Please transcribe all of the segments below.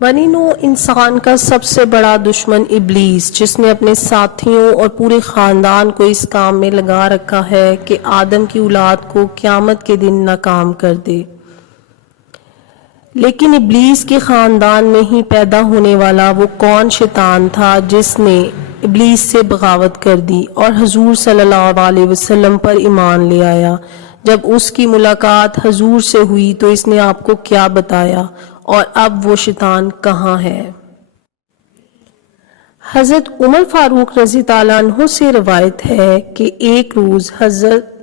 بنی نوع انسان کا سب سے بڑا دشمن ابلیس، جس نے اپنے ساتھیوں اور پورے خاندان کو اس کام میں لگا رکھا ہے کہ آدم کی اولاد کو قیامت کے دن ناکام کر دے۔ لیکن ابلیس کے خاندان میں ہی پیدا ہونے والا وہ کون شیطان تھا جس نے ابلیس سے بغاوت کر دی اور حضور صلی اللہ علیہ وسلم پر ایمان لے آیا؟ جب اس کی ملاقات حضور سے ہوئی تو اس نے آپ کو کیا بتایا، اور اب وہ شیطان کہاں ہے؟ حضرت عمر فاروق رضی اللہ عنہ سے روایت ہے کہ ایک روز حضرت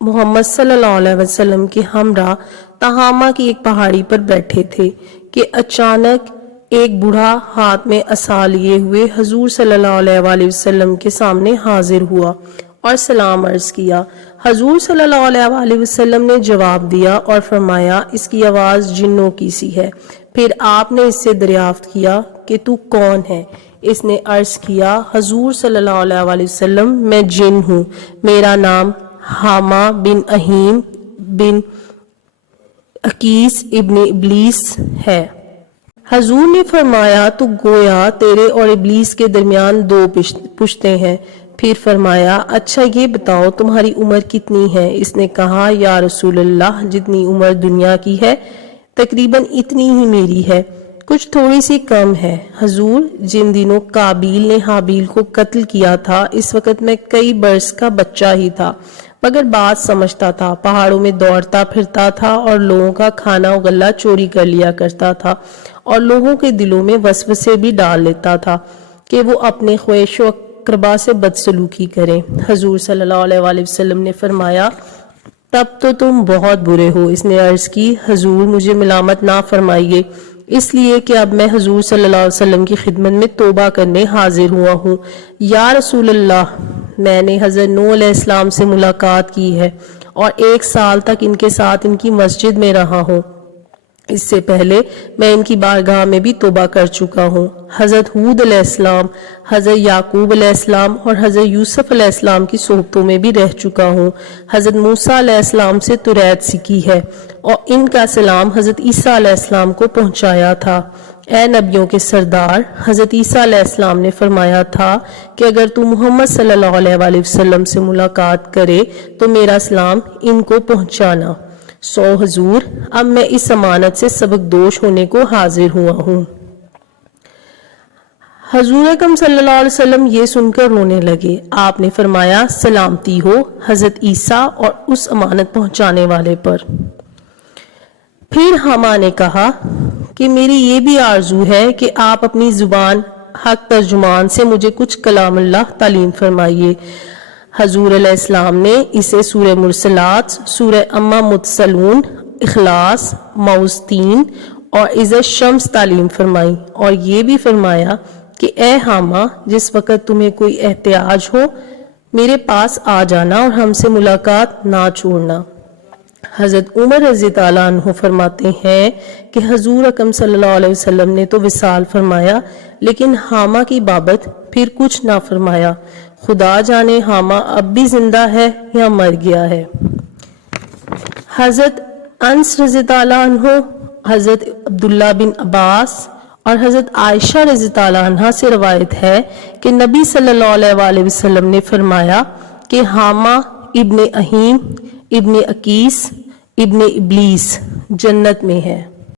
محمد صلی اللہ علیہ وسلم کے ہمراہ تہامہ کی ایک پہاڑی پر بیٹھے تھے کہ اچانک ایک بوڑھا ہاتھ میں عصا لیے ہوئے حضور صلی اللہ علیہ وسلم کے سامنے حاضر ہوا اور سلام عرض کیا۔ حضور صلی اللہ علیہ وسلم نے جواب دیا اور فرمایا، اس کی آواز جنوں کی سی ہے۔ پھر آپ نے اس سے دریافت کیا کہ تو کون ہے؟ اس نے عرض کیا، حضور صلی اللہ علیہ وسلم، میں جن ہوں، میرا نام حامہ بن اہیم بن اکیس ابن ابلیس ہے۔ حضور نے فرمایا، تو گویا تیرے اور ابلیس کے درمیان دو پشتیں ہیں۔ پھر فرمایا، اچھا یہ بتاؤ تمہاری عمر کتنی ہے؟ اس نے کہا، یا رسول اللہ، جتنی عمر دنیا کی ہے تقریباً اتنی ہی میری ہے، کچھ تھوڑی سی کم ہے۔ حضور، جن دنوں قابیل نے حابیل کو قتل کیا تھا اس وقت میں کئی برس کا بچہ ہی تھا، مگر بات سمجھتا تھا، پہاڑوں میں دوڑتا پھرتا تھا اور لوگوں کا کھانا و غلہ چوری کر لیا کرتا تھا، اور لوگوں کے دلوں میں وسوسے بھی ڈال لیتا تھا کہ وہ اپنے خویش و اقربا سے بدسلوکی کریں۔ حضور صلی اللہ علیہ وسلم نے فرمایا، تب تو تم بہت برے ہو۔ اس نے عرض کی، حضور مجھے ملامت نہ فرمائیے، اس لیے کہ اب میں حضور صلی اللہ علیہ وسلم کی خدمت میں توبہ کرنے حاضر ہوا ہوں۔ یا رسول اللہ، میں نے حضرت نوح علیہ السلام سے ملاقات کی ہے اور 1 سال تک ان کے ساتھ ان کی مسجد میں رہا ہوں۔ اس سے پہلے میں ان کی بارگاہ میں بھی توبہ کر چکا ہوں۔ حضرت ہود علیہ السلام، حضرت یعقوب علیہ السلام اور حضرت یوسف علیہ السلام کی صحبتوں میں بھی رہ چکا ہوں۔ حضرت موسیٰ علیہ السلام سے تریت سیکھی ہے اور ان کا سلام حضرت عیسیٰ علیہ السلام کو پہنچایا تھا۔ اے نبیوں کے سردار، حضرت عیسیٰ علیہ السلام نے فرمایا تھا کہ اگر تو محمد صلی اللہ علیہ وسلم سے ملاقات کرے تو میرا سلام ان کو پہنچانا۔ سو حضور، اب میں اس امانت سے سبق دوش ہونے کو حاضر ہوا ہوں۔ حضور اکرم صلی اللہ علیہ وسلم یہ سن کر رونے لگے۔ آپ نے فرمایا، سلامتی ہو حضرت عیسیٰ اور اس امانت پہنچانے والے پر۔ پھر حامہ نے کہا کہ میری یہ بھی آرزو ہے کہ آپ اپنی زبان حق ترجمان سے مجھے کچھ کلام اللہ تعلیم فرمائیے۔ حضور علیہ السلام نے اسے سورہ مرسلات، سورہ اما متصلون، اخلاص، موزتین اور اذا الشمس تعلیم فرمائی، اور یہ بھی فرمایا کہ اے حامہ، جس وقت تمہیں کوئی احتیاج ہو میرے پاس آ جانا اور ہم سے ملاقات نہ چھوڑنا۔ حضرت عمر رضی اللہ عنہ فرماتے ہیں کہ حضور اکرم صلی اللہ علیہ وسلم نے تو وصال فرمایا لیکن حامہ کی بابت پھر کچھ نہ فرمایا۔ خدا جانے حامہ اب بھی زندہ ہے یا مر گیا ہے۔ حضرت انس رضی اللہ عنہ، حضرت عبداللہ بن عباس اور حضرت عائشہ رضی اللہ عنہ سے روایت ہے کہ نبی صلی اللہ علیہ وسلم نے فرمایا کہ حامہ ابن اہیم ابن اکیس ابن ابلیس جنت میں ہے۔